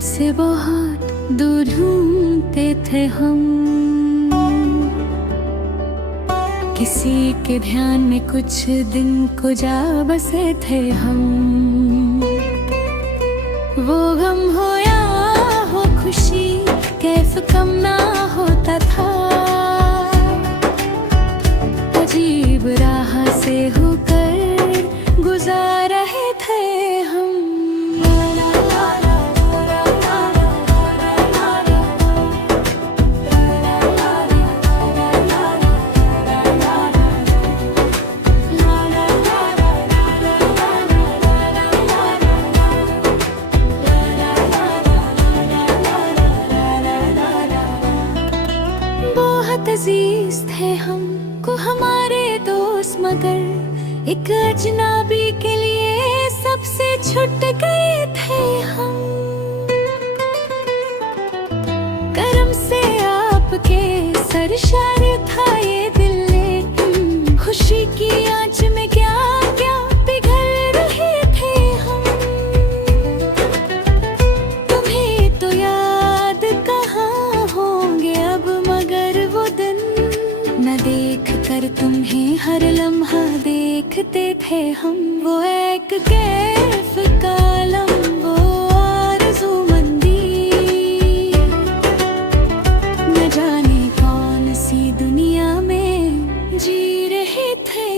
से बहुत दूर ढूंढते थे हम। किसी के ध्यान में कुछ दिन को जा बसे थे हम। वो गम हो या हो खुशी, कैफ कम ना होता था। अजीब राह से होकर गुजार रहे थे हम। बहुत अजीज थे हमको हमारे दोस्त, मगर एक अजनबी के लिए सबसे छूट गए थे हम। करम से आपके सरशार था ये दिल, लेकिन खुशी की आंच में क्या क्या पिघल रहे थे हम। तुम्हें तो याद कहाँ होंगे अब, मगर वो दिन न देख कर तुम्हें हर लम्हा देखते थे हम। वो एक कैफ का आलम, वो आरज़ूमंदी, न जाने कौन सी दुनिया में जी रहे थे